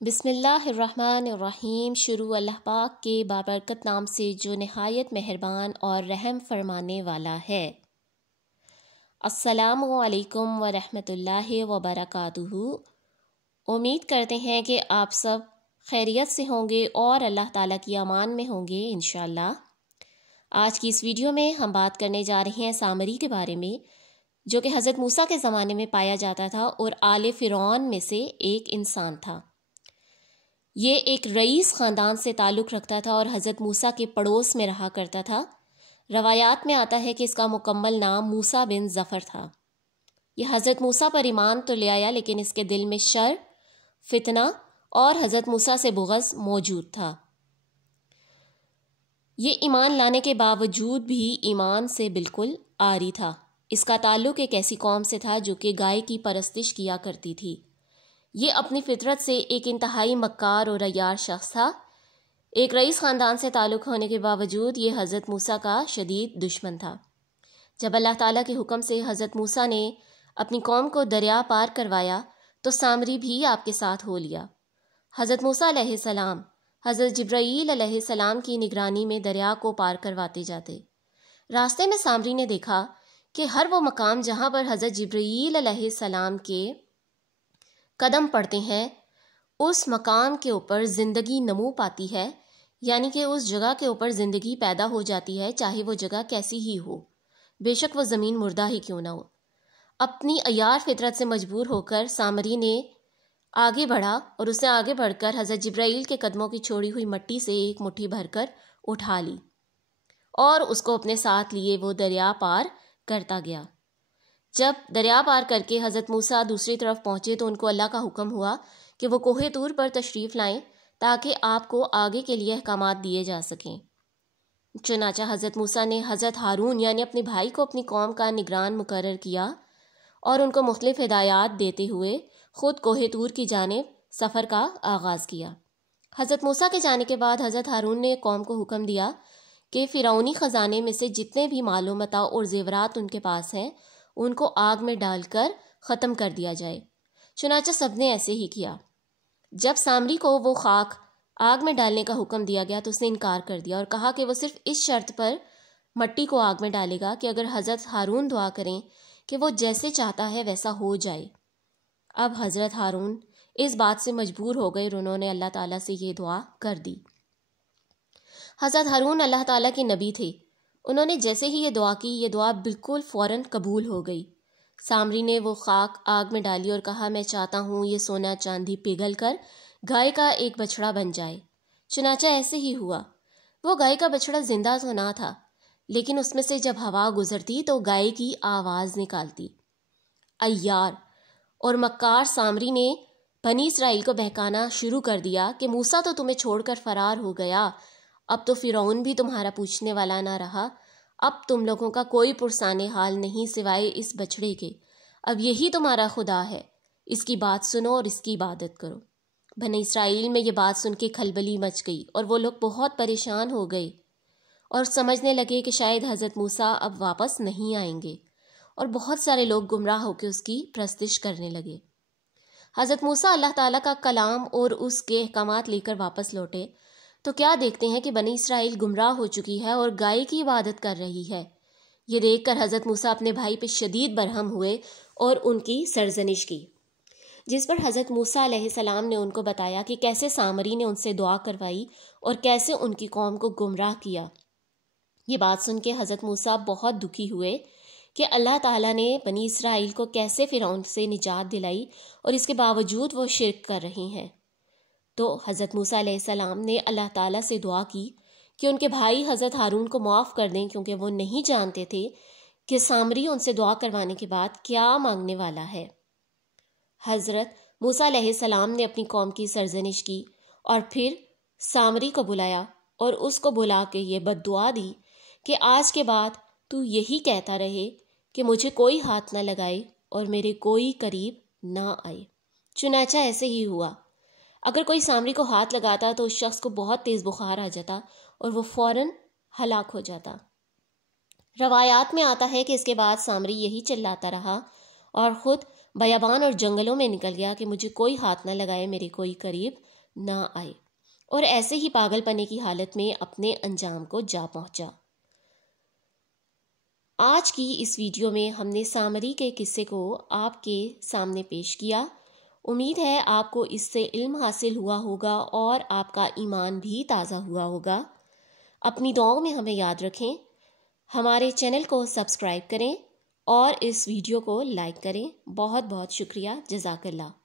بسم اللہ الرحمن الرحیم۔ شروع اللہ پاک کے بابرکت نام سے جو نہایت مہربان اور رحم فرمانے والا ہے۔ السلام علیکم ورحمۃ اللہ وبرکاتہ۔ امید کرتے ہیں کہ آپ سب خیریت سے ہوں گے اور اللہ تعالیٰ کی امان میں ہوں گے انشاءاللہ۔ آج کی اس ویڈیو میں ہم بات کرنے جا رہے ہیں سامری کے بارے میں، جو کہ حضرت موسیٰ کے زمانے میں پایا جاتا تھا اور آل فرعون میں سے ایک انسان تھا۔ یہ ایک رئیس خاندان سے تعلق رکھتا تھا اور حضرت موسیٰ کے پڑوس میں رہا کرتا تھا۔ روایات میں آتا ہے کہ اس کا مکمل نام موسیٰ بن ظفر تھا۔ یہ حضرت موسیٰ پر ایمان تو لے آیا، لیکن اس کے دل میں شر، فتنہ اور حضرت موسیٰ سے بغض موجود تھا۔ یہ ایمان لانے کے باوجود بھی ایمان سے بالکل عاری تھا۔ اس کا تعلق ایک ایسی قوم سے تھا جو کہ گائے کی پرستش کیا کرتی تھی۔ یہ اپنی فطرت سے ایک انتہائی مکار اور عیار شخص تھا۔ ایک رئیس خاندان سے تعلق ہونے کے باوجود یہ حضرت موسیٰ کا شدید دشمن تھا۔ جب اللہ تعالیٰ کے حکم سے حضرت موسیٰ نے اپنی قوم کو دریا پار کروایا تو سامری بھی آپ کے ساتھ ہو لیا۔ حضرت موسیٰ علیہ السلام حضرت جبرائیل علیہ السلام کی نگرانی میں دریا کو پار کرواتے جاتے۔ راستے میں سامری نے دیکھا کہ ہر وہ مقام جہاں پر حضرت جبرائیل علیہ السلام کے قدم پڑتے ہیں، اس مقام کے اوپر زندگی نمو پاتی ہے، یعنی کہ اس جگہ کے اوپر زندگی پیدا ہو جاتی ہے، چاہے وہ جگہ کیسی ہی ہو، بے شک وہ زمین مردہ ہی کیوں نہ ہو۔ اپنی عیار فطرت سے مجبور ہو کر سامری نے آگے بڑھا اور اسے آگے بڑھ کر حضرت جبرائیل کے قدموں کی چھوڑی ہوئی مٹی سے ایک مٹھی بھر کر اٹھا لی اور اس کو اپنے ساتھ لیے وہ دریا پار کرتا گیا۔ جب دریا پار کر کے حضرت موسیٰ دوسری طرف پہنچے تو ان کو اللہ کا حکم ہوا کہ وہ کوہ طور پر تشریف لائیں تاکہ آپ کو آگے کے لیے احکامات دیے جا سکیں۔ چنانچہ حضرت موسیٰ نے حضرت ہارون یعنی اپنے بھائی کو اپنی قوم کا نگران مقرر کیا اور ان کو مختلف ہدایات دیتے ہوئے خود کوہ طور کی جانب سفر کا آغاز کیا۔ حضرت موسیٰ کے جانے کے بعد حضرت ہارون نے قوم کو حکم دیا کہ فرعونی خزانے میں سے جتنے بھی مال و متاع اور زیورات ان کے پاس ہیں ان کو آگ میں ڈال کر ختم کر دیا جائے۔ چنانچہ سب نے ایسے ہی کیا۔ جب سامری کو وہ خاک آگ میں ڈالنے کا حکم دیا گیا تو اس نے انکار کر دیا اور کہا کہ وہ صرف اس شرط پر مٹی کو آگ میں ڈالے گا کہ اگر حضرت ہارون دعا کریں کہ وہ جیسے چاہتا ہے ویسا ہو جائے۔ اب حضرت ہارون اس بات سے مجبور ہو گئے اور انہوں نے اللہ تعالیٰ سے یہ دعا کر دی۔ حضرت ہارون اللہ تعالیٰ کے نبی تھے۔ انہوں نے جیسے ہی یہ دعا کی، یہ دعا بالکل فوراً قبول ہو گئی۔ سامری نے وہ خاک آگ میں ڈالی اور کہا میں چاہتا ہوں یہ سونا چاندی پگھل کر گائے کا ایک بچڑا بن جائے۔ چنانچہ ایسے ہی ہوا۔ وہ گائے کا بچڑا زندہ تو نہ تھا، لیکن اس میں سے جب ہوا گزرتی تو گائے کی آواز نکالتی۔ عیار اور مکار سامری نے بنی اسرائیل کو بہکانا شروع کر دیا کہ موسیٰ تو تمہیں چھوڑ کر فرار ہو گیا، اب تو فرعون بھی تمہارا پوچھنے والا نہ رہا، اب تم لوگوں کا کوئی پرسان حال نہیں سوائے اس بچڑے کے، اب یہی تمہارا خدا ہے، اس کی بات سنو اور اس کی عبادت کرو۔ بنی اسرائیل میں یہ بات سن کے کھلبلی مچ گئی اور وہ لوگ بہت پریشان ہو گئے اور سمجھنے لگے کہ شاید حضرت موسیٰ اب واپس نہیں آئیں گے، اور بہت سارے لوگ گمراہ ہو کے اس کی پرستش کرنے لگے۔ حضرت موسیٰ اللہ تعالیٰ کا کلام اور اس کے احکامات لے کر واپس لوٹے تو کیا دیکھتے ہیں کہ بنی اسرائیل گمراہ ہو چکی ہے اور گائے کی عبادت کر رہی ہے۔ یہ دیکھ کر حضرت موسیٰ اپنے بھائی پہ شدید برہم ہوئے اور ان کی سرزنش کی، جس پر حضرت موسیٰ علیہ السلام نے ان کو بتایا کہ کیسے سامری نے ان سے دعا کروائی اور کیسے ان کی قوم کو گمراہ کیا۔ یہ بات سن کے حضرت موسیٰ بہت دکھی ہوئے کہ اللہ تعالیٰ نے بنی اسرائیل کو کیسے فرعون سے نجات دلائی اور اس کے باوجود وہ شرک کر رہی ہیں۔ تو حضرت موسیٰ علیہ السلام نے اللہ تعالیٰ سے دعا کی کہ ان کے بھائی حضرت ہارون کو معاف کر دیں، کیونکہ وہ نہیں جانتے تھے کہ سامری ان سے دعا کروانے کے بعد کیا مانگنے والا ہے۔ حضرت موسیٰ علیہ السلام نے اپنی قوم کی سرزنش کی اور پھر سامری کو بلایا اور اس کو بلا کے یہ بد دعا دی کہ آج کے بعد تو یہی کہتا رہے کہ مجھے کوئی ہاتھ نہ لگائے اور میرے کوئی قریب نہ آئے۔ چنانچہ ایسے ہی ہوا۔ اگر کوئی سامری کو ہاتھ لگاتا تو اس شخص کو بہت تیز بخار آ جاتا اور وہ فوراً ہلاک ہو جاتا۔ روایات میں آتا ہے کہ اس کے بعد سامری یہی چلاتا رہا اور خود بیابان اور جنگلوں میں نکل گیا کہ مجھے کوئی ہاتھ نہ لگائے، میرے کوئی قریب نہ آئے، اور ایسے ہی پاگل پنے کی حالت میں اپنے انجام کو جا پہنچا۔ آج کی اس ویڈیو میں ہم نے سامری کے قصے کو آپ کے سامنے پیش کیا۔ امید ہے آپ کو اس سے علم حاصل ہوا ہوگا اور آپ کا ایمان بھی تازہ ہوا ہوگا۔ اپنی دعاؤں میں ہمیں یاد رکھیں، ہمارے چینل کو سبسکرائب کریں اور اس ویڈیو کو لائک کریں۔ بہت بہت شکریہ، جزاک اللہ۔